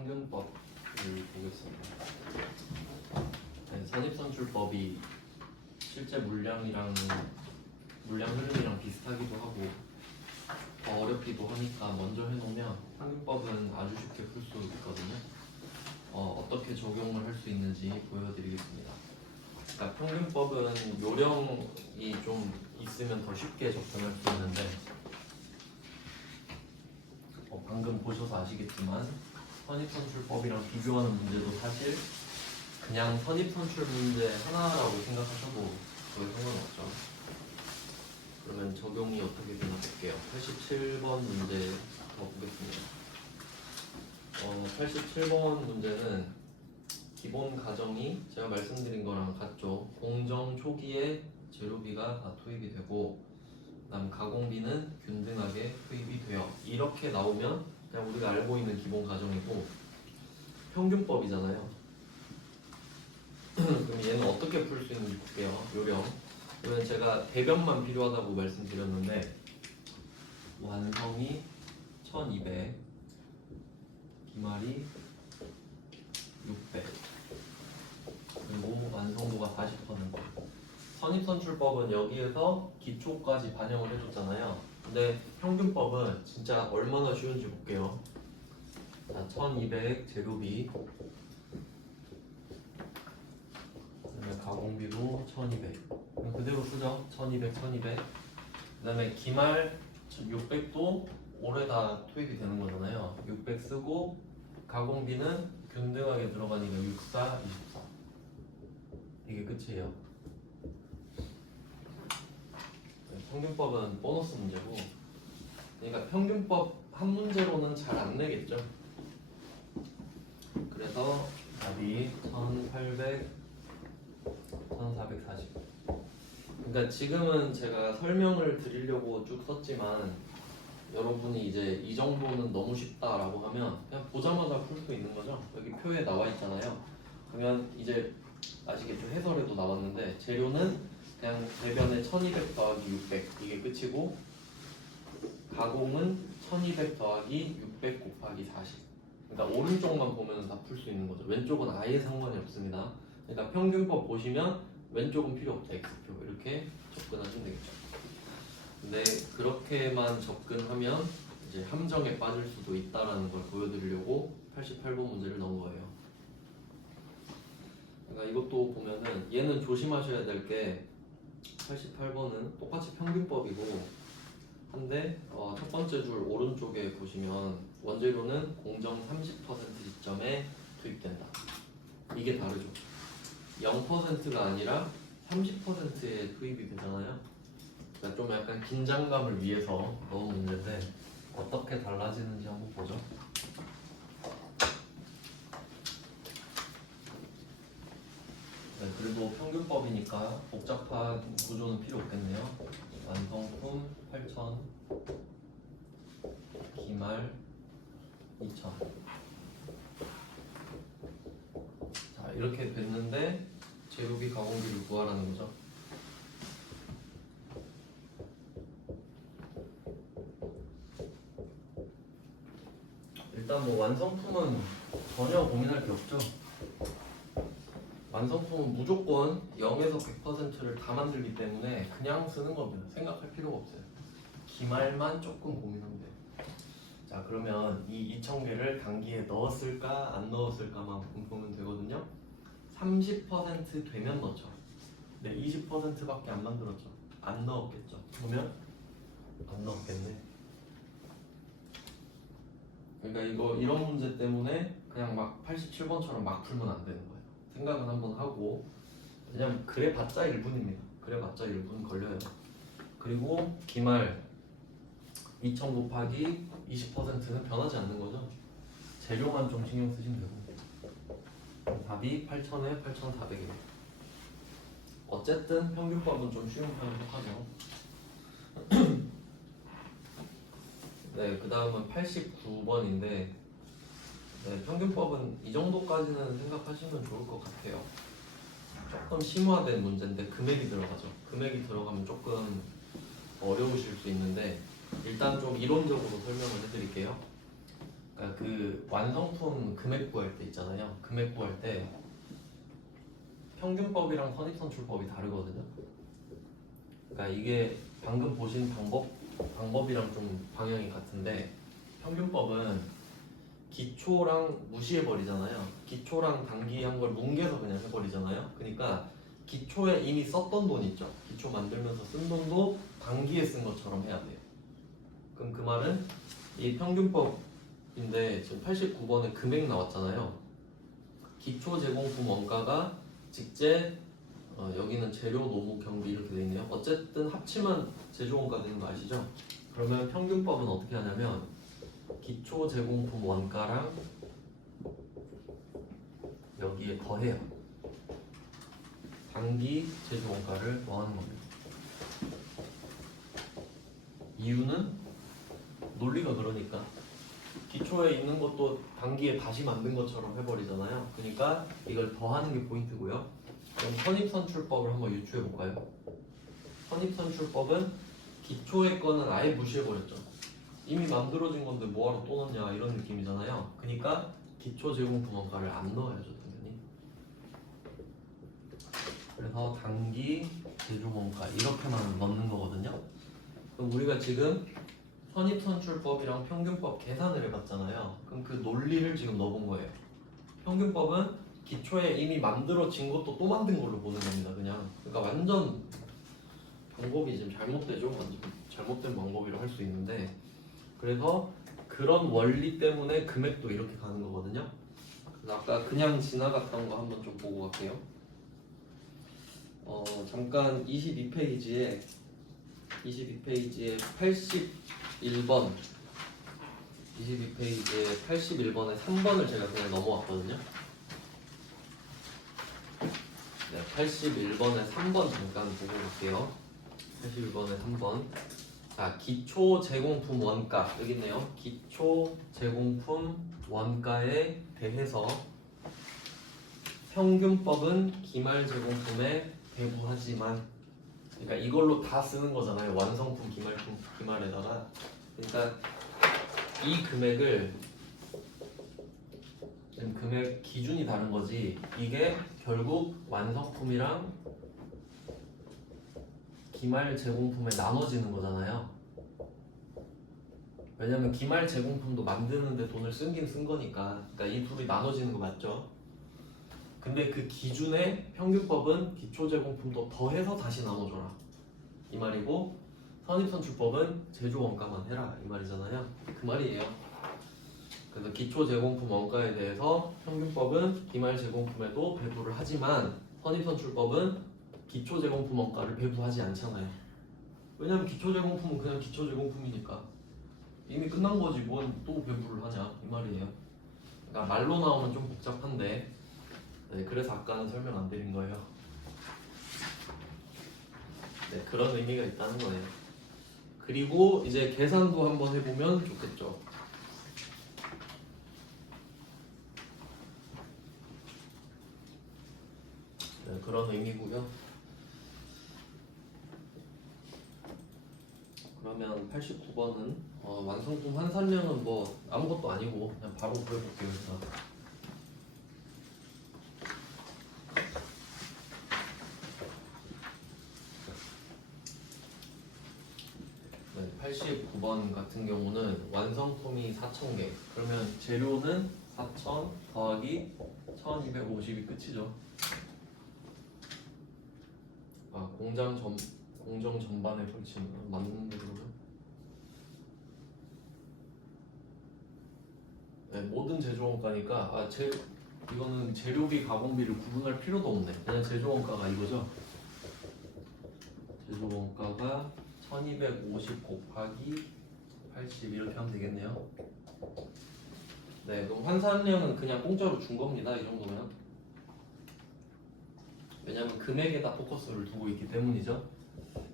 평균법을 보겠습니다. 네, 선입선출법이 실제 물량 흐름이랑 비슷하기도 하고 더 어렵기도 하니까 먼저 해놓으면 평균법은 아주 쉽게 풀 수 있거든요. 어떻게 적용을 할 수 있는지 보여드리겠습니다. 그러니까 평균법은 요령이 좀 있으면 더 쉽게 접근할 수 있는데 방금 보셔서 아시겠지만 선입선출법이랑 비교하는 문제도 사실 그냥 선입선출 문제 하나라고 생각하셔도 거의 상관없죠. 그러면 적용이 어떻게 되나 볼게요. 87번 문제 더 보겠습니다. 87번 문제는 기본 가정이 제가 말씀드린 거랑 같죠. 공정 초기에 재료비가 다 투입이 되고 그다음 가공비는 균등하게 투입이 돼요. 이렇게 나오면 그냥 우리가 알고 있는 기본 가정이고 평균법이잖아요. 그럼 얘는 어떻게 풀 수 있는지 볼게요. 요령. 그러면 제가 대변만 필요하다고 말씀드렸는데 완성이 1200, 기말이 600, 그리고 완성도가 40%. 선입선출법은 여기에서 기초까지 반영을 해줬잖아요. 근데 평균법은 진짜 얼마나 쉬운지 볼게요. 자, 1200 재료비, 그다음에 가공비도 1200. 그대로 쓰죠. 1200, 1200. 그다음에 기말 600도 올해 다 투입이 되는 거잖아요. 600 쓰고 가공비는 균등하게 들어가니까 64, 24. 이게 끝이에요. 평균법은 보너스 문제고, 그러니까 평균법 한 문제로는 잘 안 내겠죠. 그래서 답이 1800, 1440. 그러니까 지금은 제가 설명을 드리려고 쭉 썼지만 여러분이 이제 이 정도는 너무 쉽다라고 하면 그냥 보자마자 풀 수 있는 거죠. 여기 표에 나와 있잖아요. 그러면 이제 아시겠죠? 해설에도 나왔는데 재료는 그냥 대변에 1200 더하기 600 이게 끝이고, 가공은 1200 더하기 600 곱하기 40. 그러니까 오른쪽만 보면 다 풀 수 있는 거죠. 왼쪽은 아예 상관이 없습니다. 그러니까 평균법 보시면 왼쪽은 필요 없다. X표 이렇게 접근하시면 되겠죠. 근데 그렇게만 접근하면 이제 함정에 빠질 수도 있다라는 걸 보여드리려고 88번 문제를 넣은 거예요. 그러니까 이것도 보면은 얘는 조심하셔야 될 게 88번은 똑같이 평균법이고 한데 첫 번째 줄 오른쪽에 보시면 원재료는 공정 30% 시점에 투입된다. 이게 다르죠. 0%가 아니라 30%에 투입이 되잖아요. 그러니까 좀 약간 긴장감을 위해서 넣은 문제인데 어떻게 달라지는지 한번 보죠. 네, 그래도 평균법이니까 복잡한 구조는 필요 없겠네요. 완성품 8000, 기말 2000. 자, 이렇게 됐는데 재료비 가공비를 구하라는 거죠. 일단 뭐 완성품은 전혀 고민할 게 없죠. 완성품은 무조건 0에서 100%를 다 만들기 때문에 그냥 쓰는 겁니다. 생각할 필요가 없어요. 기말만 조금 고민하면 돼요. 자, 그러면 이 2000개를 단기에 넣었을까 안 넣었을까만 보면 되거든요. 30% 되면 넣죠. 네, 20%밖에 안 만들었죠. 안 넣었겠죠. 그러면 안 넣었겠네. 그러니까 이런 문제 때문에 그냥 막 87번처럼 막 풀면 안 되는 거예요. 생각은 한번 하고, 왜냐면 그래봤자 1분입니다. 그래봤자 1분 걸려요. 그리고 기말 2000 곱하기 20%는 변하지 않는 거죠. 재료만 좀 신경 쓰시면 되고, 답이 8000에 8400이에요. 어쨌든 평균법은 좀 쉬운 편에 속하죠. 네, 그 다음은 89번인데 네, 평균법은 이 정도까지는 생각하시면 좋을 것 같아요. 조금 심화된 문제인데 금액이 들어가죠. 금액이 들어가면 조금 어려우실 수 있는데 일단 좀 이론적으로 설명을 해드릴게요. 그러니까 그 완성품 금액 구할 때 있잖아요. 금액 구할 때 평균법이랑 선입선출법이 다르거든요. 그러니까 이게 방금 보신 방법이랑 좀 방향이 같은데, 평균법은 기초랑 무시해버리잖아요. 기초랑 단기한 걸 뭉개서 그냥 해버리잖아요. 그러니까 기초에 이미 썼던 돈 있죠. 기초 만들면서 쓴 돈도 단기에 쓴 것처럼 해야 돼요. 그럼 그 말은 이 평균법인데 지금 89번에 금액 나왔잖아요. 기초 제공품 원가가 직제, 여기는 재료, 노무, 경비 이렇게 돼 있네요. 어쨌든 합치면 제조 원가 되는 거 아시죠? 그러면 평균법은 어떻게 하냐면 기초 제공품 원가랑 여기에 더해요. 단기 제조 원가를 더하는 겁니다. 이유는 논리가 그러니까 기초에 있는 것도 단기에 다시 만든 것처럼 해버리잖아요. 그러니까 이걸 더하는 게 포인트고요. 그럼 선입선출법을 한번 유추해 볼까요? 선입선출법은 기초의 거는 아예 무시해버렸죠. 이미 만들어진 건데 뭐하러 또 넣냐 이런 느낌이잖아요. 그러니까 기초 제공품 원가를 안 넣어야죠, 당연히. 그래서 단기 제조 원가 이렇게만 넣는 거거든요. 그럼 우리가 지금 선입선출법이랑 평균법 계산을 해봤잖아요. 그럼 그 논리를 지금 넣어본 거예요. 평균법은 기초에 이미 만들어진 것도 또 만든 걸로 보는 겁니다, 그냥. 그러니까 완전 방법이 지금 잘못되죠. 완전 잘못된 방법이라 할 수 있는데, 그래서 그런 원리 때문에 금액도 이렇게 가는 거거든요. 그래서 아까 그냥 지나갔던 거 한번 좀 보고 갈게요. 잠깐 22페이지에 81번 22페이지에 81번에 3번을 제가 그냥 넘어왔거든요. 네, 81번에 3번 잠깐 보고 볼게요. 81번에 3번. 자, 기초 제공품 원가 여기 있네요. 기초 제공품 원가에 대해서 평균법은 기말 제공품에 배부하지만, 그러니까 이걸로 다 쓰는 거잖아요. 완성품 기말품 기말에다가. 그러니까 이 금액을 지금 금액 기준이 다른 거지. 이게 결국 완성품이랑 기말 제공품에 나눠지는 거잖아요. 왜냐면 기말 제공품도 만드는데 돈을 쓴긴 쓴 거니까. 그러니까 이 둘이 나눠지는 거 맞죠? 근데 그 기준에 평균법은 기초 제공품도 더해서 다시 나눠줘라 이 말이고, 선입선출법은 제조 원가만 해라 이 말이잖아요. 그 말이에요. 그래서 기초 제공품 원가에 대해서 평균법은 기말 제공품에도 배부를 하지만 선입선출법은 기초 제공품 원가를 배부하지 않잖아요. 왜냐면 기초 제공품은 그냥 기초 제공품이니까 이미 끝난 거지 뭔 또 배부를 하냐 이 말이에요. 그러니까 말로 나오면 좀 복잡한데, 네, 그래서 아까는 설명 안 드린 거예요. 네, 그런 의미가 있다는 거예요. 그리고 이제 계산도 한번 해보면 좋겠죠. 네, 그런 의미고요. 그러면 89번은 완성품 환산량은 뭐 아무것도 아니고 그냥 바로 구해볼게요. 일단. 네, 89번 같은 경우는 완성품이 4,000개. 그러면 재료는 4,000 더하기 1,250이 끝이죠. 아, 공정 전반에 걸치면 맞는데 그러면? 네, 모든 제조원가니까 이거는 재료비, 가공비를 구분할 필요도 없네. 그냥 제조원가가 이거죠. 제조원가가 1250 곱하기 80 이렇게 하면 되겠네요. 네, 그럼 환산량은 그냥 공짜로 준 겁니다. 이 정도면. 왜냐면 금액에다 포커스를 두고 있기 때문이죠.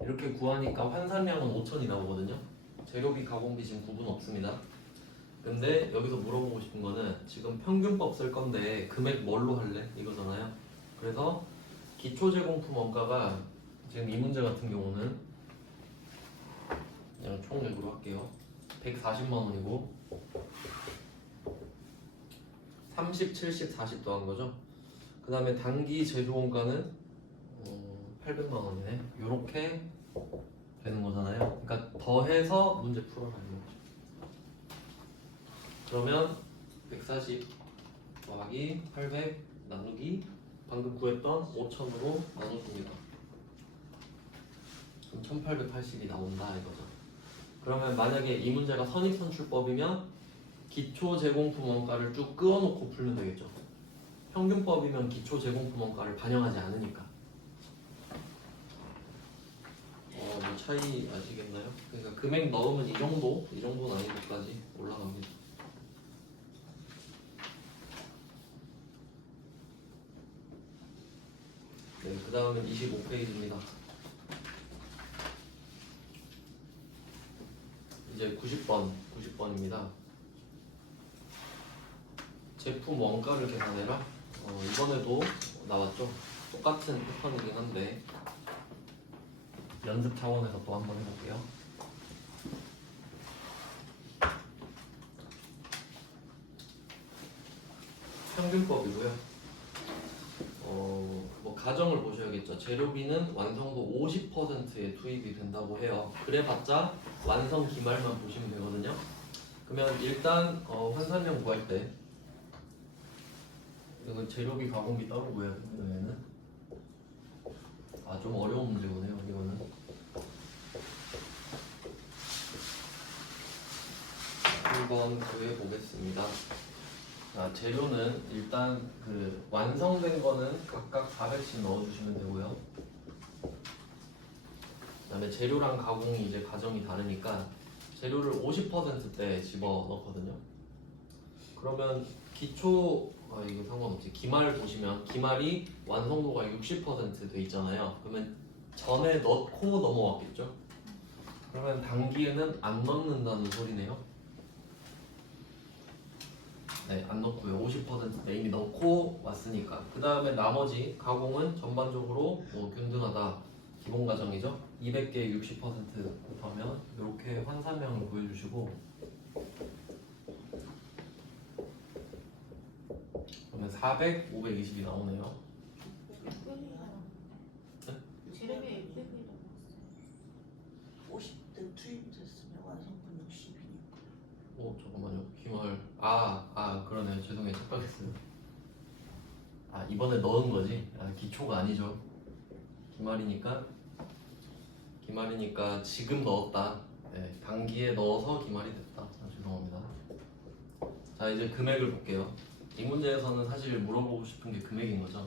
이렇게 구하니까 환산량은 5,000이 나오거든요. 재료비, 가공비 지금 구분 없습니다. 근데 여기서 물어보고 싶은 거는 지금 평균법 쓸 건데 금액 뭘로 할래? 이거잖아요. 그래서 기초 제공품 원가가 지금 이 문제 같은 경우는 그냥 총액으로 할게요. 140만 원이고 30, 70, 40 더한 거죠. 그 다음에 단기 제조 원가는 800만 원이네. 요렇게 되는 거잖아요. 그러니까 더해서 문제 풀어라는 거죠. 그러면 140 더하기 800 나누기 방금 구했던 5000으로 나눠줍니다. 그럼 1880이 나온다 이거죠. 그러면 만약에 이 문제가 선입선출법이면 기초 제공품 원가를 쭉 끄어놓고 풀면 되겠죠. 평균법이면 기초 제공품 원가를 반영하지 않으니까. 뭐 차이 아시겠나요? 그러니까 금액 넣으면 이 정도 난이도까지 올라갑니다. 네, 그 다음은 25페이지입니다. 이제 90번입니다. 제품 원가를 계산해라. 이번에도 나왔죠. 똑같은 패턴이긴 한데 연습 차원에서 또 한번 해볼게요. 평균법이고요. 뭐 가정을 보셔야겠죠. 재료비는 완성도 50%에 투입이 된다고 해요. 그래봤자 완성 기말만 보시면 되거든요. 그러면 일단 환산량 구할 때 이건 재료비 가공비 따로 구해야 됩니다. 얘는 좀 어려운 문제거든요. 이거는 한번 구해 보겠습니다. 재료는 일단 그 완성된 거는 각각 400씩 넣어주시면 되고요. 그다음에 재료랑 가공이 이제 과정이 다르니까 재료를 50%대 집어 넣거든요. 그러면 기초 이거 상관없지. 기말 보시면 기말이 완성도가 60% 돼 있잖아요. 그러면 전에 넣고 넘어왔겠죠. 그러면 단기에는 안 넣는다는 소리네요. 네, 안 넣고요. 50% 이미 넣고 왔으니까. 그 다음에 나머지 가공은 전반적으로 뭐 균등하다. 기본 가정이죠. 200개에 60% 곱하면 이렇게 환산량을 구해주시고 그러면 400, 520이 나오네요. 재료비 600이 넘었어요. 50대 투입됐으면 완성분 60이니까. 잠깐만요. 기말 그러네요. 죄송해요. 착각했어요. 이번에 넣은 거지. 기초가 아니죠. 기말이니까 지금 넣었다. 네, 단기에 넣어서 기말이 됐다. 죄송합니다. 자, 이제 금액을 볼게요. 이 문제에서는 사실 물어보고 싶은 게 금액인 거죠.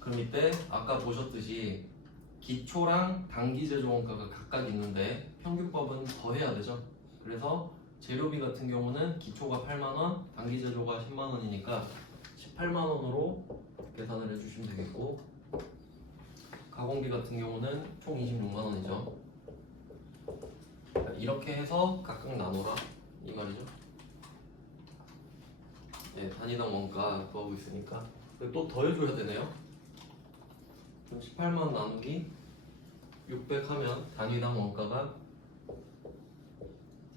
그럼 이때 아까 보셨듯이 기초랑 단기 제조 원가가 각각 있는데 평균법은 더해야 되죠. 그래서 재료비 같은 경우는 기초가 8만원, 단기 제조가 10만원이니까 18만원으로 계산을 해주시면 되겠고, 가공비 같은 경우는 총 26만원이죠. 이렇게 해서 각각 나눠라 이 말이죠. 네, 단위당 원가 구하고 있으니까 또 더해줘야 되네요. 그럼 18만 나누기 600 하면 단위당 원가가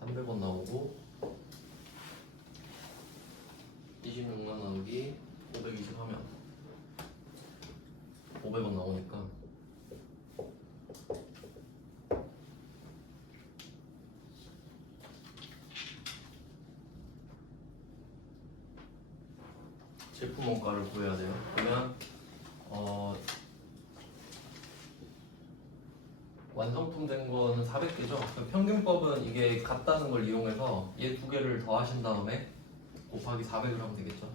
300원 나오고 26만 나누기 520 하면 500원 나오니까 제품 원가를 구해야 돼요. 그러면 완성품 된 거는 400개죠. 평균법은 이게 같다는 걸 이용해서 얘 두 개를 더하신 다음에 곱하기 400을 하면 되겠죠.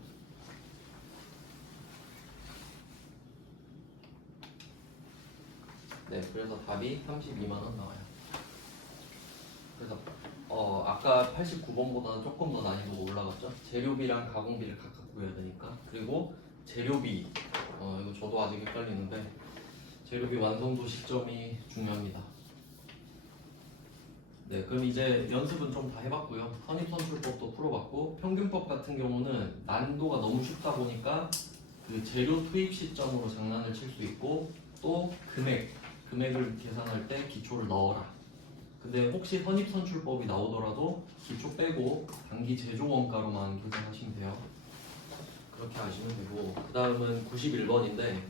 네, 그래서 답이 32만 원 나와요. 그래서 아까 89번보다는 조금 더 난이도가 올라갔죠. 재료비랑 가공비를 각각 구해야 되니까. 그리고 재료비 이거 저도 아직 헷갈리는데 재료비 완성도 시점이 중요합니다. 네, 그럼 이제 연습은 좀 다 해봤고요. 선입선출법도 풀어봤고, 평균법 같은 경우는 난이도가 너무 쉽다 보니까 그 재료 투입 시점으로 장난을 칠 수 있고, 또 금액을 계산할 때 기초를 넣어라. 근데 혹시 선입선출법이 나오더라도 기초 빼고 단기 제조 원가로만 계산하시면 돼요. 그렇게 아시면 되고, 그 다음은 91번인데,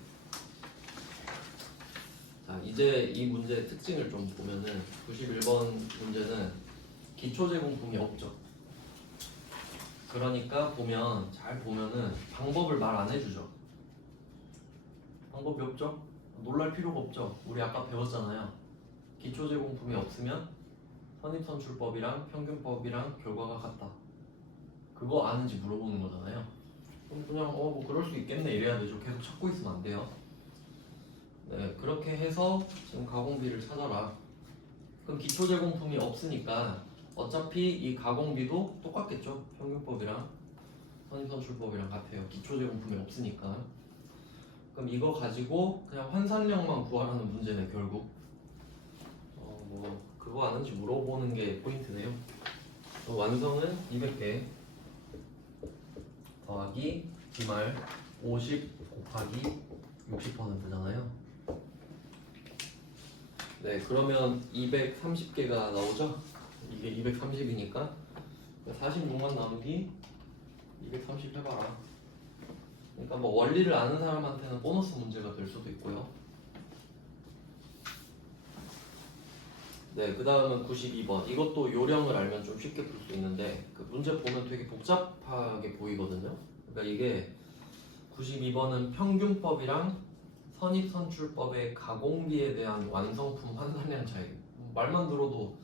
자 이제 이 문제의 특징을 좀 보면은 91번 문제는 기초 제공품이 없죠. 그러니까 잘 보면은 방법을 말 안 해주죠. 방법이 없죠? 놀랄 필요가 없죠. 우리 아까 배웠잖아요. 기초 제공품이 없으면 선입선출법이랑 평균법이랑 결과가 같다. 그거 아는지 물어보는 거잖아요. 그럼 그냥 뭐 그럴 수 있겠네 이래야 되죠. 계속 찾고 있으면 안 돼요. 네, 그렇게 해서 지금 가공비를 찾아라. 그럼 기초 제공품이 없으니까 어차피 이 가공비도 똑같겠죠. 평균법이랑 선입선출법이랑 같아요. 기초 제공품이 없으니까. 그럼 이거 가지고 그냥 환산량만 구하라는 문제네 결국. 뭐 그거 아는지 물어보는 게 포인트네요. 완성은 200개 더하기 기말 50 곱하기 60%잖아요. 네, 그러면 230개가 나오죠? 이게 230이니까 46만 나누기 230 해봐라. 그러니까 뭐 원리를 아는 사람한테는 보너스 문제가 될 수도 있고요. 네, 그 다음은 92번. 이것도 요령을 알면 좀 쉽게 풀 수 있는데 그 문제 보면 되게 복잡하게 보이거든요. 그러니까 이게 92번은 평균법이랑 선입선출법의 가공비에 대한 완성품 환산량 차이. 말만 들어도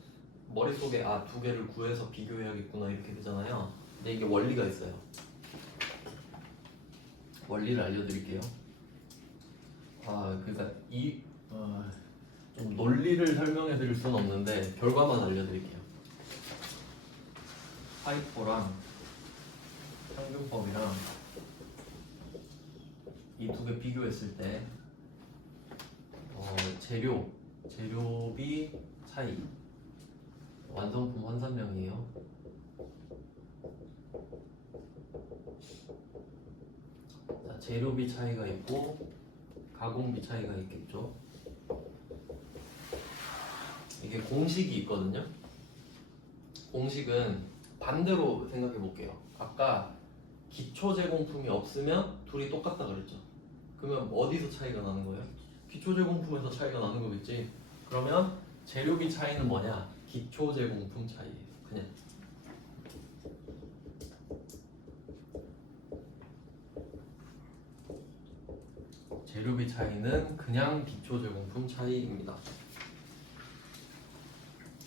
머릿속에 두 개를 구해서 비교해야겠구나 이렇게 되잖아요. 근데 이게 원리가 있어요. 원리를 알려드릴게요. 그러니까 좀 논리를 설명해 드릴 수는 없는데 결과만 알려드릴게요. 하이포랑 평균법이랑 이 두 개 비교했을 때 재료비 차이 완성품 환산량이에요. 자, 재료비 차이가 있고 가공비 차이가 있겠죠. 이게 공식이 있거든요. 공식은 반대로 생각해 볼게요. 아까 기초 제공품이 없으면 둘이 똑같다 그랬죠. 그러면 어디서 차이가 나는 거예요? 기초 제공품에서 차이가 나는 거겠지. 그러면 재료비 차이는 뭐냐? 기초 제공품 차이예요. 그냥 재료비 차이는 그냥 기초 제공품 차이입니다.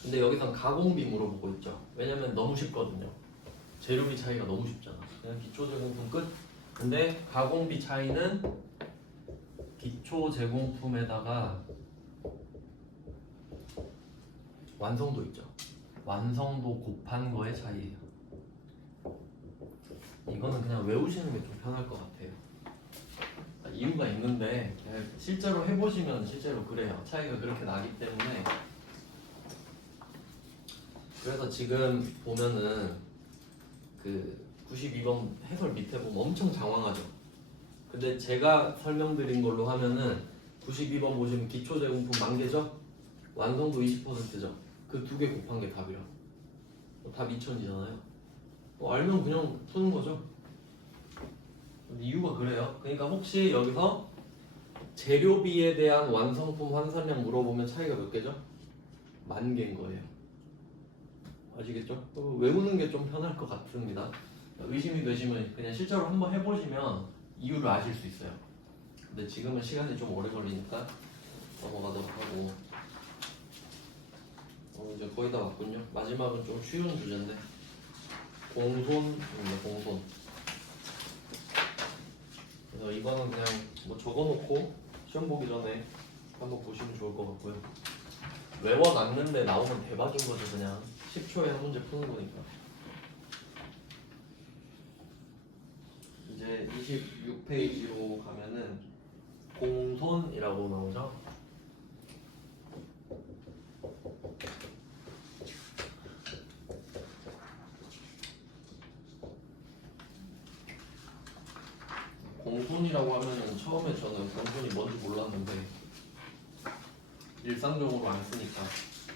근데 여기선 가공비 물어보고 있죠. 왜냐면 너무 쉽거든요. 재료비 차이가 너무 쉽잖아. 그냥 기초 제공품 끝. 근데 가공비 차이는 기초 제공품에다가 완성도 있죠. 완성도 곱한 거의 차이예요. 이거는 그냥 외우시는 게 좀 편할 것 같아요. 이유가 있는데 실제로 해보시면 실제로 그래요. 차이가 그렇게 나기 때문에. 그래서 지금 보면은 그 92번 해설 밑에 보면 엄청 장황하죠. 근데 제가 설명드린 걸로 하면은 92번 보시면 기초 제공품 1000개죠? 완성도 20%죠? 그 두 개 곱한 게 답이라. 답 2000이잖아요. 알면 그냥 푸는 거죠. 이유가 그래요. 그러니까 혹시 여기서 재료비에 대한 완성품 환산량 물어보면 차이가 몇 개죠? 10,000개인 거예요. 아시겠죠? 외우는 게 좀 편할 것 같습니다. 의심이 되시면 그냥 실제로 한번 해보시면 이유를 아실 수 있어요. 근데 지금은 시간이 좀 오래 걸리니까 넘어가도록 하고 이제 거의 다 왔군요. 마지막은 좀 쉬운 주제인데 공손입니다. 공손. 그래서 이거는 그냥 뭐 적어놓고 시험 보기 전에 한번 보시면 좋을 것 같고요. 외워놨는데 나오면 대박인 거죠. 그냥 10초에 한 문제 푸는 거니까. 이제 26페이지로 가면은 공손이라고 나오죠. 공손이라고 하면은 처음에 저는 공손이 뭔지 몰랐는데 일상적으로 안 쓰니까.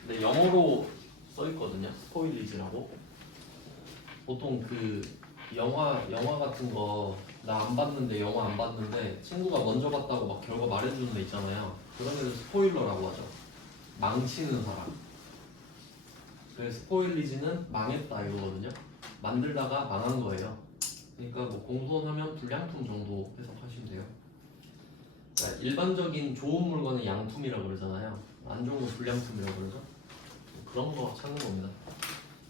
근데 영어로 써 있거든요. 스포일리즈라고. 보통 그 영화 같은 거 나 안 봤는데 영어 안 봤는데 친구가 먼저 봤다고 막 결과 말해주는 데 있잖아요. 그런 애들 스포일러라고 하죠. 망치는 사람. 그래서 스포일리지는 망했다 이거거든요. 만들다가 망한 거예요. 그러니까 뭐 공손하면 불량품 정도 해석하시면 돼요. 그러니까 일반적인 좋은 물건은 양품이라고 그러잖아요. 안 좋은 건 불량품이라고 그러죠. 그런 거 찾는 겁니다.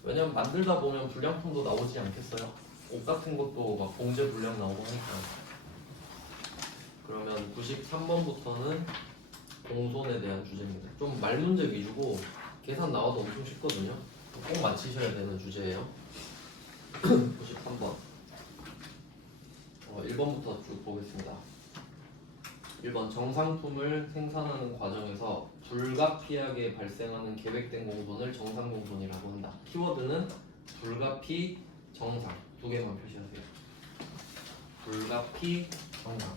왜냐면 만들다 보면 불량품도 나오지 않겠어요? 옷 같은 것도 막 봉제 불량 나오고 하니까. 그러면 93번부터는 공손에 대한 주제입니다. 좀 말 문제 위주고 계산 나와도 엄청 쉽거든요. 꼭 맞히셔야 되는 주제예요. 93번 1번부터 쭉 보겠습니다. 1번 정상품을 생산하는 과정에서 불가피하게 발생하는 계획된 공손을 정상공손이라고 한다. 키워드는 불가피, 정상 두 개만 표시하세요. 불가피, 정상.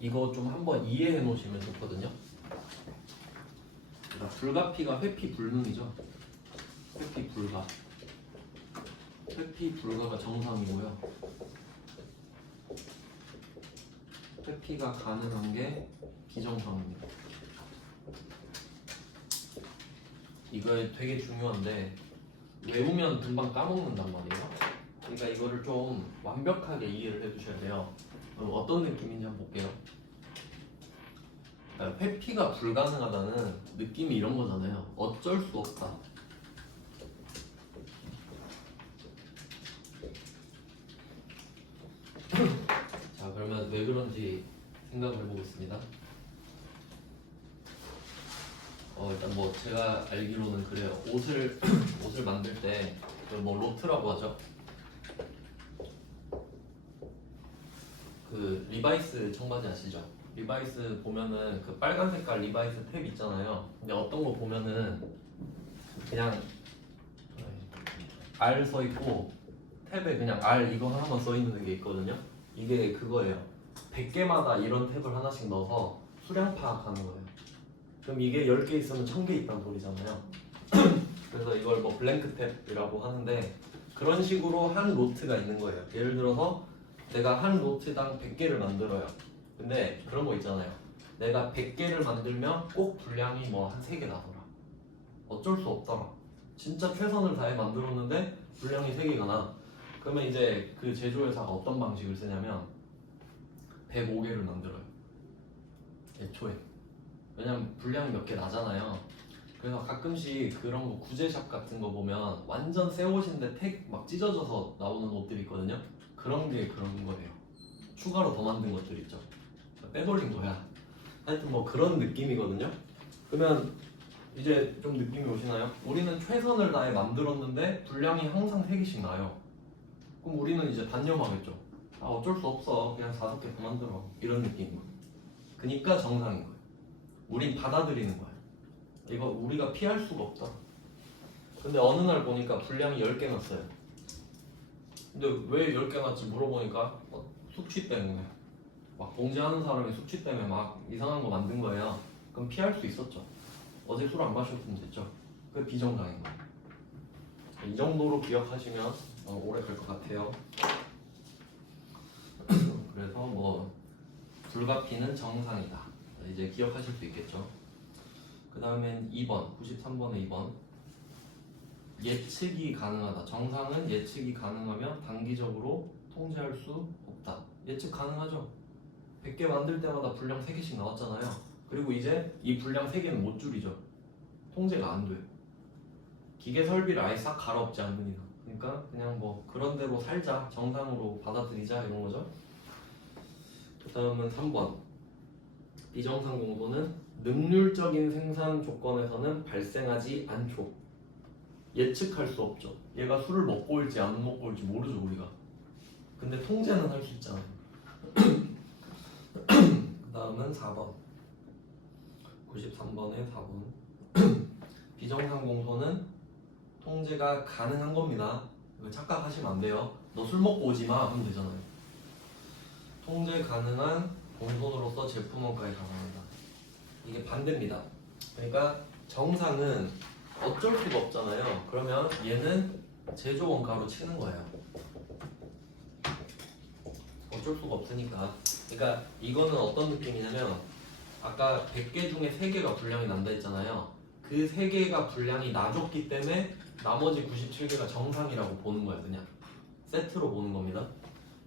이거 좀 한번 이해해 놓으시면 좋거든요. 그러니까 불가피가 회피 불능이죠. 회피 불가. 회피 불가가 정상이고요. 회피가 가능한 게 비정상입니다. 이거 되게 중요한데 외우면 금방 까먹는단 말이에요. 그러니까 이거를 좀 완벽하게 이해를 해주셔야 돼요. 그럼 어떤 느낌인지 한번 볼게요. 회피가 불가능하다는 느낌이 이런 거잖아요. 어쩔 수 없다. 자, 그러면 왜 그런지 생각을 해보겠습니다. 일단 뭐 제가 알기로는 그래요. 옷을 만들 때 뭐 로트라고 하죠. 그 리바이스 청바지 아시죠? 리바이스 보면은 그 빨간 색깔 리바이스 탭 있잖아요. 근데 어떤 거 보면은 그냥 R 써 있고 탭에 그냥 R 이거 하나만 써 있는 게 있거든요. 이게 그거예요. 100개마다 이런 탭을 하나씩 넣어서 수량 파악하는 거예요. 그럼 이게 10개 있으면 1000개 있다는 소리잖아요. 그래서 이걸 뭐 블랭크 탭이라고 하는데 그런 식으로 한 로트가 있는 거예요. 예를 들어서 내가 한 로트당 100개를 만들어요. 근데 그런 거 있잖아요. 내가 100개를 만들면 꼭 분량이 뭐 한 3개 나더라. 어쩔 수 없더라. 진짜 최선을 다해 만들었는데 분량이 3개가 나. 그러면 이제 그 제조회사가 어떤 방식을 쓰냐면 105개를 만들어요. 애초에. 왜냐면 분량이 몇 개 나잖아요. 그래서 가끔씩 그런 거 구제샵 같은 거 보면 완전 새 옷인데 택 막 찢어져서 나오는 옷들 있거든요. 그런 게 그런 거예요. 추가로 더 만든 것들 있죠. 빼돌린 거야. 하여튼 뭐 그런 느낌이거든요. 그러면 이제 좀 느낌이 오시나요? 우리는 최선을 다해 만들었는데 분량이 항상 3개씩 나요. 그럼 우리는 이제 단념하겠죠. 아 어쩔 수 없어. 그냥 5개 더 만들어. 이런 느낌인 거예요. 그러니까 정상인 거예요. 우린 받아들이는 거예요. 이거 우리가 피할 수가 없다. 근데 어느 날 보니까 분량이 10개 났어요. 근데 왜 10개 났지 물어보니까 숙취 때문에 막 봉제하는 사람이 숙취 때문에 막 이상한 거 만든 거예요. 그럼 피할 수 있었죠. 어제 술 안 마셨으면 됐죠. 그게 비정상인 거예요. 이 정도로 기억하시면 오래 갈 것 같아요. 그래서 뭐 불가피는 정상이다. 이제 기억하실 수 있겠죠. 그 다음엔 2번, 93번의 2번. 예측이 가능하다. 정상은 예측이 가능하면 단기적으로 통제할 수 없다. 예측 가능하죠. 100개 만들 때마다 분량 3개씩 나왔잖아요. 그리고 이제 이 분량 3개는 못 줄이죠. 통제가 안 돼요. 기계 설비를 아예 싹 갈아엎지 않는 이상. 그러니까 그냥 뭐 그런 대로 살자. 정상으로 받아들이자 이런 거죠. 그 다음은 3번. 비정상 공도는 능률적인 생산 조건에서는 발생하지 않죠. 예측할 수 없죠. 얘가 술을 먹고 올지 안 먹고 올지 모르죠 우리가. 근데 통제는 할 수 있잖아요. 그 다음은 4번 93번에 4번 비정상 공소는 통제가 가능한 겁니다. 이거 착각하시면 안 돼요. 너 술 먹고 오지 마 하면 되잖아요. 통제 가능한 공손으로서 제품 원가에 가능하다. 이게 반대입니다. 그러니까 정상은 어쩔 수가 없잖아요. 그러면 얘는 제조 원가로 치는 거예요. 어쩔 수가 없으니까. 그러니까 이거는 어떤 느낌이냐면 아까 100개 중에 3개가 불량이 난다 했잖아요. 그 3개가 불량이 나줬기 때문에 나머지 97개가 정상이라고 보는 거예요. 그냥 세트로 보는 겁니다.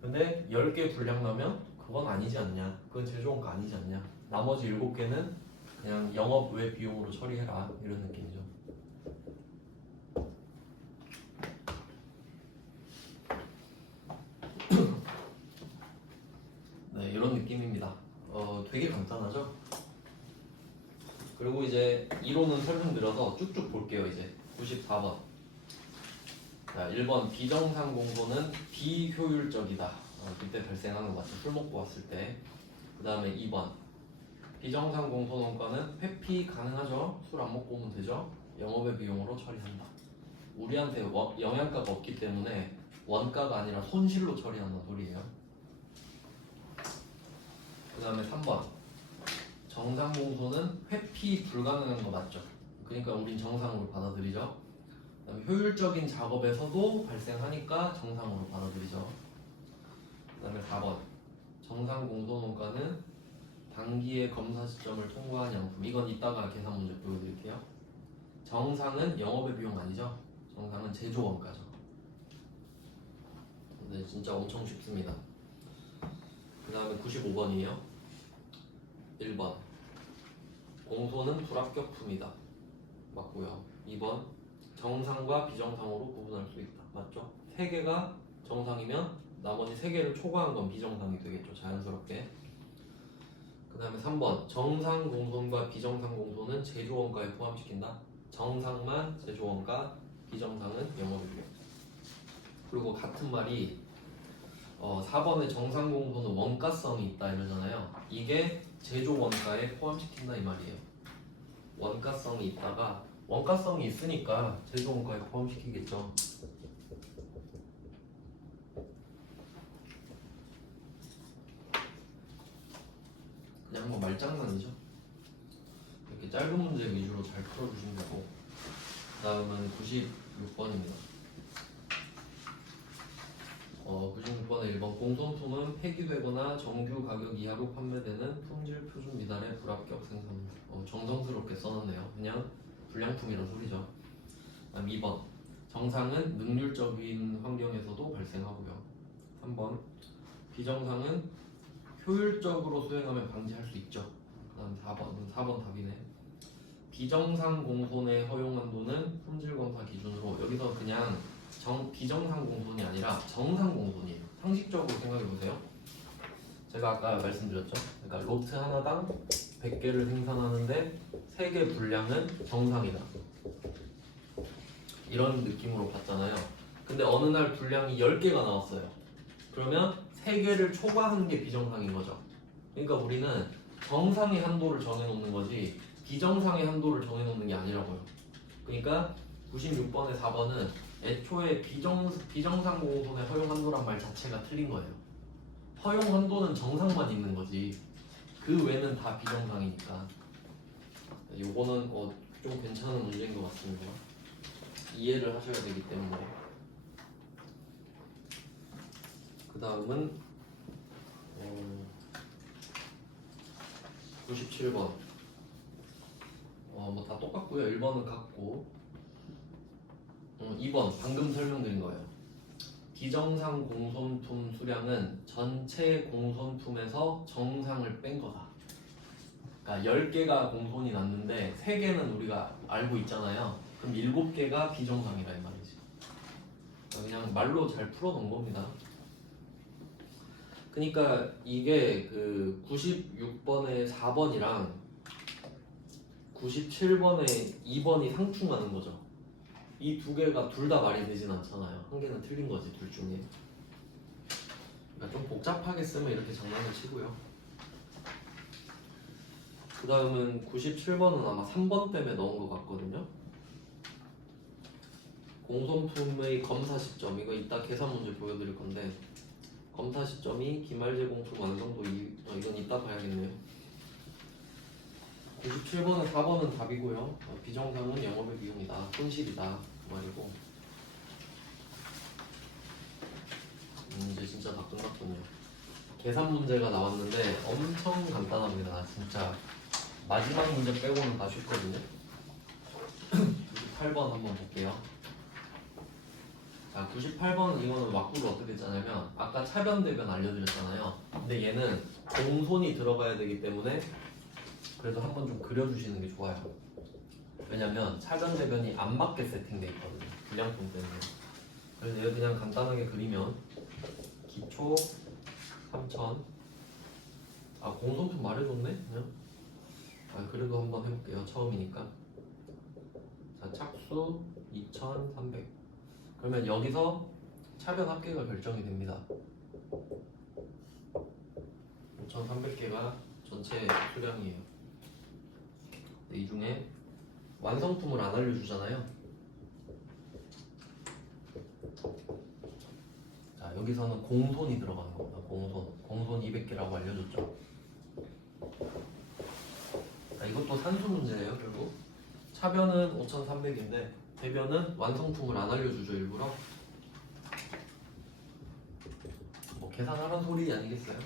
근데 10개 불량 나면 그건 아니지 않냐, 그건 제조원가 아니지 않냐, 나머지 7개는 그냥 영업 외 비용으로 처리해라, 이런 느낌이죠. 네, 이런 느낌입니다. 되게 간단하죠? 그리고 이제 이론은 설명드려서 쭉쭉 볼게요. 이제 94번. 자, 1번 비정상 공소는 비효율적이다. 그때 발생하는 것 같죠. 술 먹고 왔을 때. 그 다음에 2번 비정상 공소 원가는 회피 가능하죠. 술 안 먹고 오면 되죠. 영업의 비용으로 처리한다. 우리한테 영양가가 없기 때문에 원가가 아니라 손실로 처리한다는 소리예요. 그 다음에 3번 정상 공소는 회피 불가능한 거 맞죠? 그러니까 우린 정상으로 받아들이죠. 그다음에 효율적인 작업에서도 발생하니까 정상으로 받아들이죠. 그다음에 4번 정상 공소 원가는 단기의 검사 시점을 통과한 양품. 이건 이따가 계산 문제 보여드릴게요. 정상은 영업의 비용 아니죠? 정상은 제조 원가죠. 근데 진짜 엄청 쉽습니다. 그 다음에 95번이에요. 1번 공소는 불합격품이다. 맞고요. 2번 정상과 비정상으로 구분할 수 있다. 맞죠? 3개가 정상이면 나머지 3개를 초과한 건 비정상이 되겠죠. 자연스럽게. 그 다음에 3번 정상 공소과 비정상 공소는 제조원가에 포함시킨다. 정상만 제조원가, 비정상은 영업비용. 그리고 같은 말이 4번의 정상 공소는 원가성이 있다 이러잖아요. 이게 제조 원가에 포함시킨다 이 말이에요. 원가성이 있다가 원가성이 있으니까 제조 원가에 포함시키겠죠. 그냥 뭐 말장난이죠. 이렇게 짧은 문제 위주로 잘 풀어주시면 되고. 그 다음은 96번입니다. 96번에 1번 공손품은 폐기되거나 정규 가격 이하로 판매되는 품질 표준 미달의 불합격 생산물. 정성스럽게 써놨네요. 그냥 불량품이란 소리죠. 다음 2번 정상은 능률적인 환경에서도 발생하고요. 3번 비정상은 효율적으로 수행하면 방지할 수 있죠. 그 다음 4번 답이네. 비정상 공손의 허용 한도는 품질 검사 기준으로. 여기서 그냥 비정상 공손이 아니라 정상 공손이에요. 상식적으로 생각해 보세요. 제가 아까 말씀드렸죠. 그러니까 로트 하나당 100개를 생산하는데 3개 분량은 정상이다. 이런 느낌으로 봤잖아요. 근데 어느 날 분량이 10개가 나왔어요. 그러면 3개를 초과한 게 비정상인 거죠. 그러니까 우리는 정상의 한도를 정해놓는 거지 비정상의 한도를 정해놓는 게 아니라고요. 그러니까 96번에 4번은 애초에 비정상 공손의 허용 한도란 말 자체가 틀린 거예요. 허용 한도는 정상만 있는 거지 그 외는 다 비정상이니까. 요거는 좀 괜찮은 문제인 것 같습니다. 이해를 하셔야 되기 때문에. 그 다음은 97번. 뭐 다 똑같고요. 1번은 같고. 2번 방금 설명드린 거예요. 비정상 공손품 수량은 전체 공손품에서 정상을 뺀 거다. 그러니까 10개가 공손이 났는데 3개는 우리가 알고 있잖아요. 그럼 7개가 비정상이라 이 말이지. 그냥 말로 잘 풀어놓은 겁니다. 그러니까 이게 그 96번에 4번이랑 97번에 2번이 상충하는 거죠. 이 2개가 둘 다 말이 되진 않잖아요. 한 개는 틀린 거지 둘 중에. 그러니까 좀 복잡하게 쓰면 이렇게 장난을 치고요. 그 다음은 97번은 아마 3번 때문에 넣은 것 같거든요. 공손품의 검사 시점. 이거 이따 계산 문제 보여드릴 건데 검사 시점이 기말 제공품 완성도 이건 이따 봐야겠네요. 97번은 4번은 답이고요. 비정상은 영업의 비용이다. 손실이다. 그 말이고. 이제 진짜 다 끝났군요. 계산 문제가 나왔는데 엄청 간단합니다. 진짜 마지막 문제 빼고는 다 쉽거든요. 98번 한번 볼게요. 자, 98번 이거는 왁구를 어떻게 짜냐면 아까 차변 대변 알려드렸잖아요. 근데 얘는 공손이 들어가야 되기 때문에 그래도 한번 좀 그려주시는 게 좋아요. 왜냐면 차변 대변이 안 맞게 세팅돼 있거든요. 불량품 때문에. 그래서 얘를 그냥 간단하게 그리면 기초 3000. 아, 공손품 말해줬네 그냥. 아, 그래도 한번 해볼게요. 처음이니까. 자, 착수 2300. 그러면 여기서 차변 합계가 결정이 됩니다. 5300개가 전체 수량이에요. 이 중에 완성품을 안 알려주잖아요. 자, 여기서는 공손이 들어가는 겁니다. 공손 200개라고 알려줬죠. 자, 이것도 산수 문제예요. 결국 차변은 5300인데 대변은 완성품을 안 알려주죠. 일부러 뭐 계산하란 소리 아니겠어요?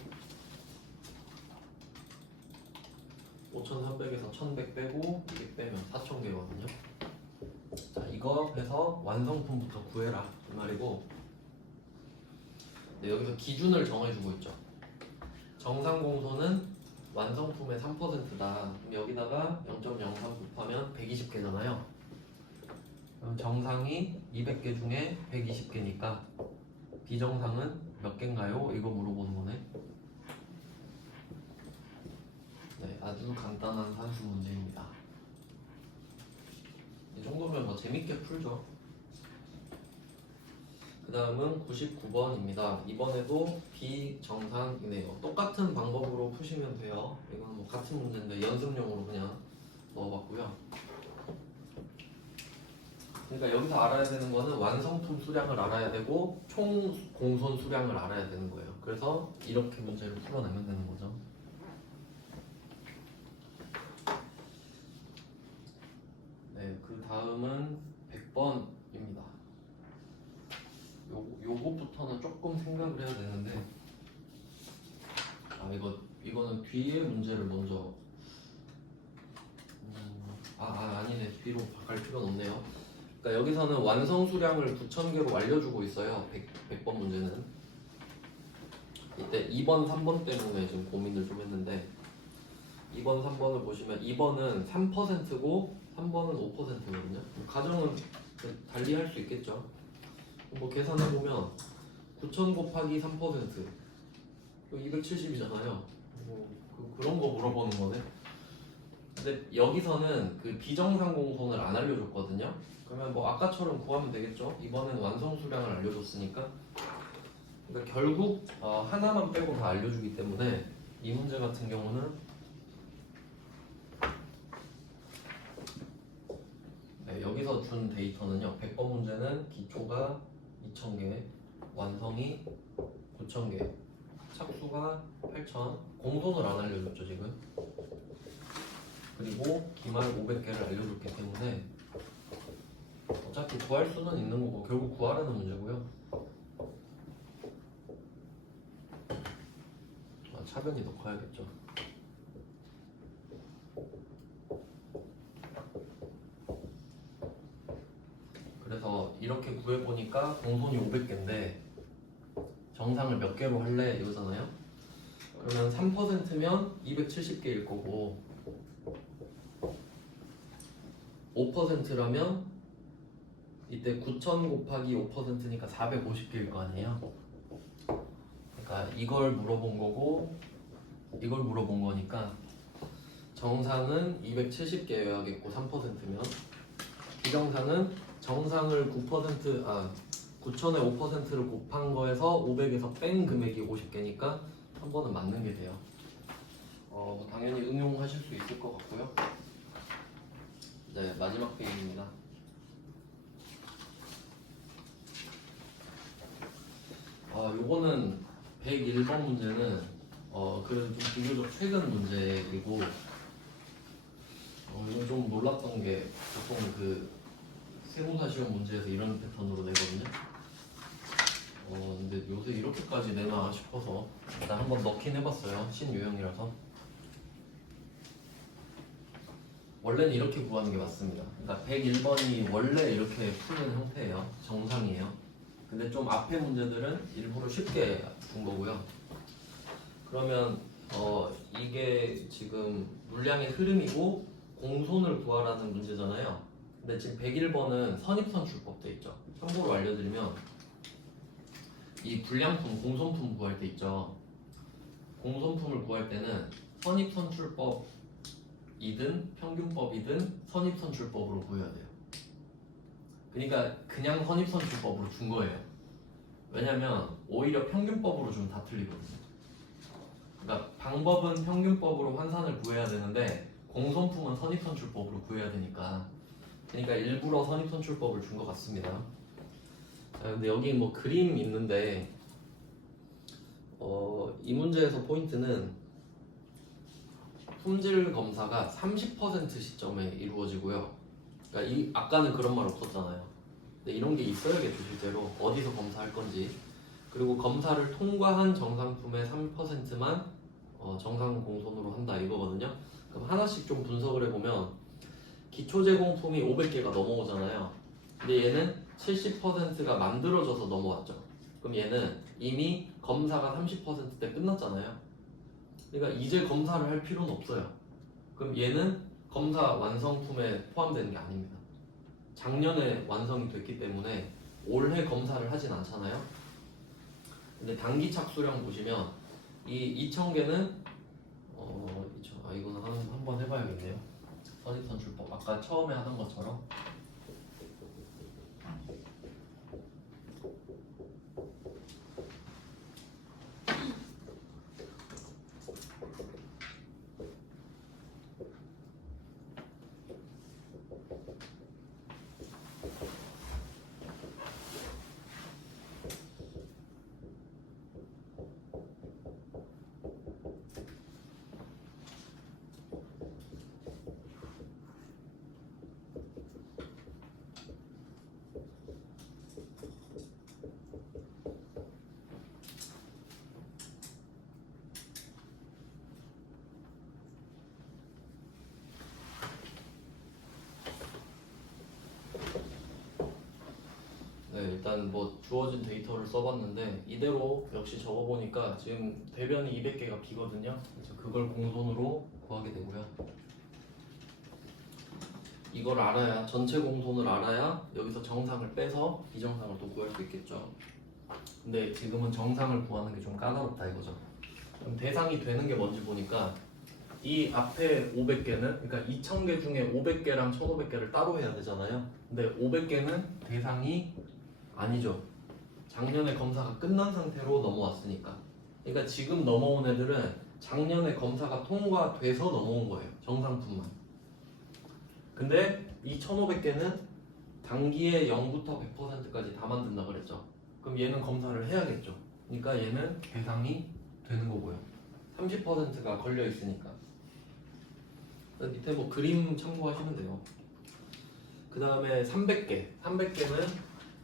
5300에서 1100 빼고 200 빼면 4000개거든요. 자, 이거 해서 완성품부터 구해라 이 말이고, 네, 여기서 기준을 정해주고 있죠. 정상 공소는 완성품의 3%다. 그럼 여기다가 0.03 곱하면 120개잖아요. 그럼 정상이 200개 중에 120개니까 비정상은 몇 개인가요? 이거 물어보는 거네. 네, 아주 간단한 산수 문제입니다. 이 정도면 뭐 재밌게 풀죠. 그 다음은 99번입니다. 이번에도 비정상이네요. 똑같은 방법으로 푸시면 돼요. 이건 뭐 같은 문제인데 연습용으로 그냥 넣어봤고요. 그러니까 여기서 알아야 되는 거는 완성품 수량을 알아야 되고 총 공손 수량을 알아야 되는 거예요. 그래서 이렇게 문제를 풀어내면 되는 거죠. 네, 그 다음은 100번입니다. 요거부터는 조금 생각을 해야 되는데, 아, 이거는 뒤에 문제를 먼저 아니네. 뒤로 갈 필요는 없네요. 그러니까 여기서는 완성 수량을 9000개로 알려주고 있어요. 100번 문제는. 이때 2번, 3번 때문에 지금 고민을 좀 했는데, 2번, 3번을 보시면 2번은 3%고 3번은 5%거든요. 가정은 달리 할 수 있겠죠. 뭐 계산해보면 9000 곱하기 3% 270이잖아요. 뭐 그런 거 물어보는 거네. 근데 여기서는 그 비정상 공손을 안 알려줬거든요. 그러면 뭐 아까처럼 구하면 되겠죠. 이번엔 완성 수량을 알려줬으니까. 그러니까 결국 하나만 빼고 다 알려주기 때문에 이 문제 같은 경우는 네, 여기서 준 데이터는요. 100번 문제는 기초가 2000개, 완성이 9000개, 착수가 8000, 공손을 안 알려줬죠 지금. 그리고 기말 500개를 알려줬기 때문에 어차피 구할 수는 있는 거고 결국 구하라는 문제고요. 차변이 더 커야겠죠. 그래서 이렇게 구해보니까 공손이 500개인데 정상을 몇 개로 할래? 이거잖아요. 그러면 3%면 270개일 거고 5%라면 이때 9000 곱하기 5%니까 450개일 거 아니에요. 그러니까 이걸 물어본 거고 이걸 물어본 거니까 정상은 270개여야겠고 3%면 비정상은 정상을 9000에 5%를 곱한 거에서 500에서 뺀 금액이 50개니까 한 번은 맞는 게 돼요. 당연히 응용하실 수 있을 것 같고요. 네, 마지막 페이지입니다. 요거는 101번 문제는 그래도 좀 비교적 최근 문제이고 이건 좀 놀랐던 게 보통 그 세무사 시험 문제에서 이런 패턴으로 내거든요. 근데 요새 이렇게까지 내나 싶어서 일단 한번 넣긴 해봤어요. 신유형이라서. 원래는 이렇게 구하는 게 맞습니다. 그러니까 101번이 원래 이렇게 푸는 형태예요. 정상이에요. 근데 좀 앞에 문제들은 일부러 쉽게 준 거고요. 그러면 이게 지금 물량의 흐름이고 공손을 구하라는 문제잖아요. 근데 지금 101번은 선입선출법 돼 있죠. 참고로 알려드리면 이 불량품, 공손품 구할 때 있죠. 공손품을 구할 때는 선입선출법이든 평균법이든 선입선출법으로 구해야 돼요. 그러니까 그냥 선입선출법으로 준 거예요. 왜냐면 오히려 평균법으로 주면 다 틀리거든요. 그러니까 방법은 평균법으로 환산을 구해야 되는데 공손품은 선입선출법으로 구해야 되니까 그러니까 일부러 선입선출법을 준 것 같습니다. 자, 근데 여기 뭐 그림 있는데 이 문제에서 포인트는 품질 검사가 30% 시점에 이루어지고요. 그러니까 아까는 그런 말 없었잖아요. 근데 이런 게 있어야겠죠. 실제로 어디서 검사할 건지. 그리고 검사를 통과한 정상품의 3%만 정상 공손으로 한다 이거거든요. 그럼 하나씩 좀 분석을 해보면 기초 제공품이 500개가 넘어오잖아요. 근데 얘는 70%가 만들어져서 넘어왔죠. 그럼 얘는 이미 검사가 30%때 끝났잖아요. 그러니까 이제 검사를 할 필요는 없어요. 그럼 얘는 검사 완성품에 포함되는 게 아닙니다. 작년에 완성이 됐기 때문에 올해 검사를 하진 않잖아요. 근데 단기 착수량 보시면 이 2000개는 이거는 한번 해봐야겠네요. 선입선출법 아까 처음에 하던 것처럼 일단 뭐 주어진 데이터를 써봤는데 이대로 역시 적어보니까 지금 대변이 200개가 비거든요. 그래서 그걸 공손으로 구하게 되고요. 이걸 알아야 전체 공손을 알아야 여기서 정상을 빼서 비정상을 또 구할 수 있겠죠. 근데 지금은 정상을 구하는 게 좀 까다롭다 이거죠. 그럼 대상이 되는 게 뭔지 보니까 이 앞에 500개는 그러니까 2000개 중에 500개랑 1500개를 따로 해야 되잖아요. 근데 500개는 대상이 아니죠. 작년에 검사가 끝난 상태로 넘어왔으니까. 그러니까 지금 넘어온 애들은 작년에 검사가 통과돼서 넘어온 거예요. 정상품만. 근데 이 1500개는 단기에 0부터 100%까지 다 만든다 그랬죠. 그럼 얘는 검사를 해야겠죠. 그러니까 얘는 대상이 되는 거고요. 30%가 걸려 있으니까. 밑에 뭐 그림 참고하시면 돼요. 그 다음에 300개. 300개는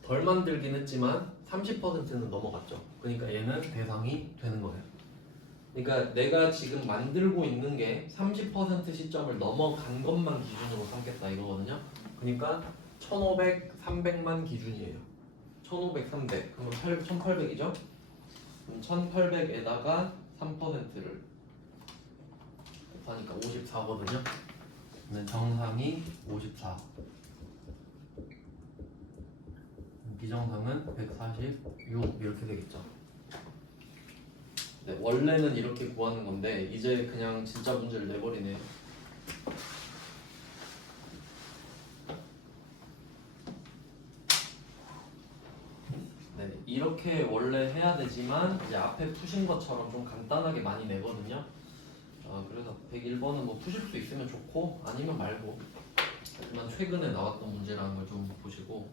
덜 만들긴 했지만 30%는 넘어갔죠. 그러니까 얘는 대상이 되는 거예요. 그러니까 내가 지금 만들고 있는 게 30% 시점을 넘어간 것만 기준으로 삼겠다 이거거든요. 그러니까 1500, 300만 기준이에요. 1500, 300. 그럼 1800이죠? 그럼 1800에다가 3%를 하니까 54거든요. 정상이 54. 비정상은 146 이렇게 되겠죠. 네, 원래는 이렇게 구하는 건데 이제 그냥 진짜 문제를 내버리네요. 네, 이렇게 원래 해야 되지만 이제 앞에 푸신 것처럼 좀 간단하게 많이 내거든요. 그래서 101번은 뭐 푸실 수 있으면 좋고 아니면 말고, 하지만 최근에 나왔던 문제라는 걸 좀 보시고,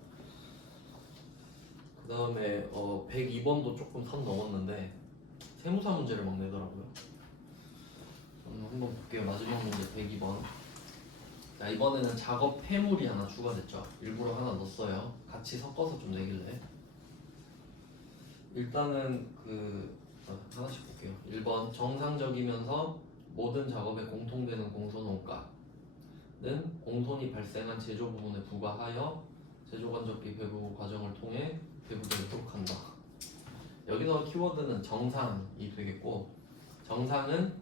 그 다음에 102번도 조금 선 넘었는데 세무사 문제를 막 내더라고요. 한번 볼게요. 마지막 문제 102번. 자, 이번에는 작업 폐물이 하나 추가됐죠. 일부러 하나 넣었어요. 같이 섞어서 좀 내길래. 일단은 하나씩 볼게요. 1번 정상적이면서 모든 작업에 공통되는 공손 원가는 공손이 발생한 제조 부분에 부과하여 제조 간접비 배부 과정을 통해 배부되도록 한다. 여기서 키워드는 정상이 되겠고 정상은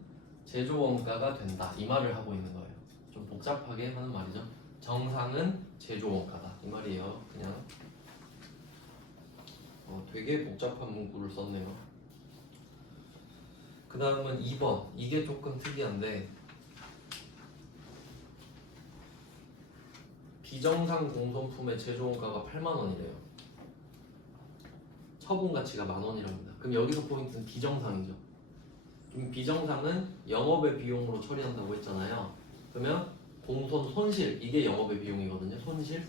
제조 원가가 된다 이 말을 하고 있는 거예요. 좀 복잡하게 하는 말이죠. 정상은 제조 원가다 이 말이에요. 그냥 되게 복잡한 문구를 썼네요. 그 다음은 2번. 이게 조금 특이한데 비정상 공손품의 제조원가가 8만원이래요. 처분 가치가 만원이랍니다. 그럼 여기서 포인트는 비정상이죠. 그럼 비정상은 영업의 비용으로 처리한다고 했잖아요. 그러면 공손 손실 이게 영업의 비용이거든요. 손실.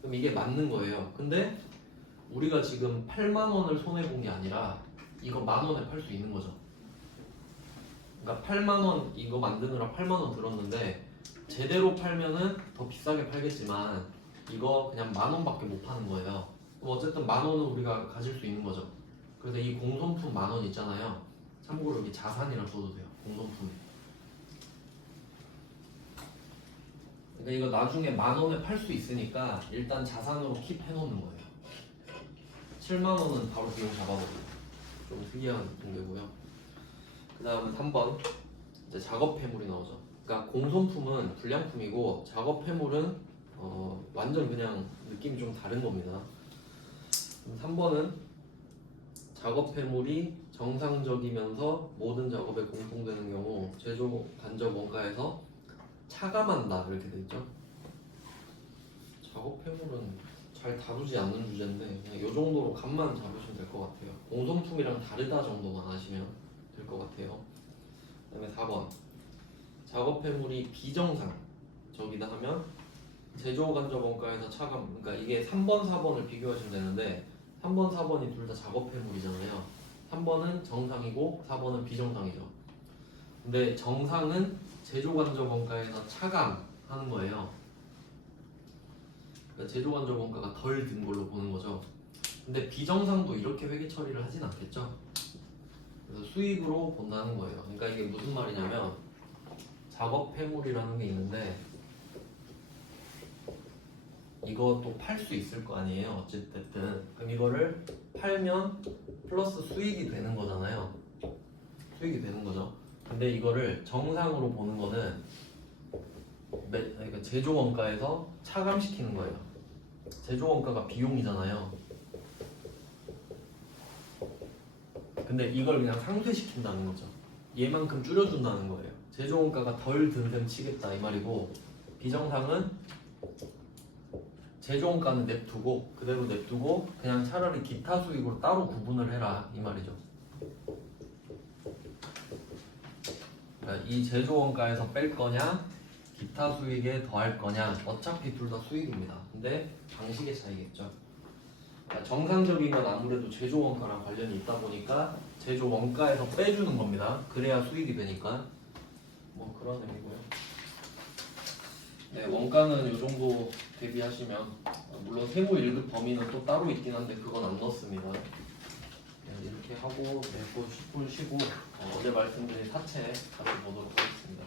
그럼 이게 맞는 거예요. 근데 우리가 지금 8만원을 손해본 게 아니라 이거 만원에 팔 수 있는 거죠. 그러니까 8만원 이거 만드느라 8만원 들었는데 제대로 팔면은 더 비싸게 팔겠지만 이거 그냥 만원밖에 못 파는 거예요. 그럼 어쨌든 만원은 우리가 가질 수 있는 거죠. 그래서 이 공손품 만원 있잖아요. 참고로 여기 자산이라 써도 돼요. 공손품에. 그러니까 이거 나중에 만원에 팔 수 있으니까 일단 자산으로 킵 해놓는 거예요. 7만원은 바로 비용 잡아버려요. 좀 특이한 공개고요. 그 다음은 3번 이제 작업 폐물이 나오죠. 그러니까 공손품은 불량품이고 작업 폐물은 완전 그냥 느낌이 좀 다른 겁니다. 3번은 작업 폐물이 정상적이면서 모든 작업에 공통되는 경우 제조 간접 원가에서 차감한다 이렇게 돼 있죠. 작업 폐물은 잘 다루지 않는 주제인데 그냥 이 정도로 감만 잡으시면 될 것 같아요. 공손품이랑 다르다 정도만 아시면 될 것 같아요. 그 다음에 4번 작업 폐물이 비정상적이다 하면 제조 간접 원가에서 차감. 그러니까 이게 3번 4번을 비교하시면 되는데 3번 4번이 둘 다 작업 폐물이잖아요. 3번은 정상이고 4번은 비정상이죠. 근데 정상은 제조 간접 원가에서 차감하는 거예요. 그러니까 제조 간접 원가가 덜 든 걸로 보는 거죠. 근데 비정상도 이렇게 회계 처리를 하진 않겠죠. 그래서 수익으로 본다는 거예요. 그러니까 이게 무슨 말이냐면 작업 폐물이라는 게 있는데 이것도 팔 수 있을 거 아니에요. 어쨌든 그럼 이거를 팔면 플러스 수익이 되는 거잖아요. 수익이 되는 거죠. 근데 이거를 정상으로 보는 거는 그러니까 제조 원가에서 차감시키는 거예요. 제조 원가가 비용이잖아요. 근데 이걸 그냥 상쇄시킨다는 거죠. 얘만큼 줄여준다는 거예요. 제조 원가가 덜 든 셈 치겠다 이 말이고 비정상은 제조 원가는 냅두고 그대로 냅두고 그냥 차라리 기타 수익으로 따로 구분을 해라 이 말이죠. 그러니까 이 제조 원가에서 뺄 거냐 기타 수익에 더할 거냐 어차피 둘 다 수익입니다. 근데 방식의 차이겠죠. 그러니까 정상적인 건 아무래도 제조 원가랑 관련이 있다 보니까 제조 원가에서 빼주는 겁니다. 그래야 수익이 되니까 뭐 그런 의미고요. 네, 원가는 이 정도 대비하시면 물론 세무 1급 범위는 또 따로 있긴 한데 그건 안 넣었습니다. 네, 이렇게 하고 10분 쉬고 어제 말씀드린 사채 다시 보도록 하겠습니다.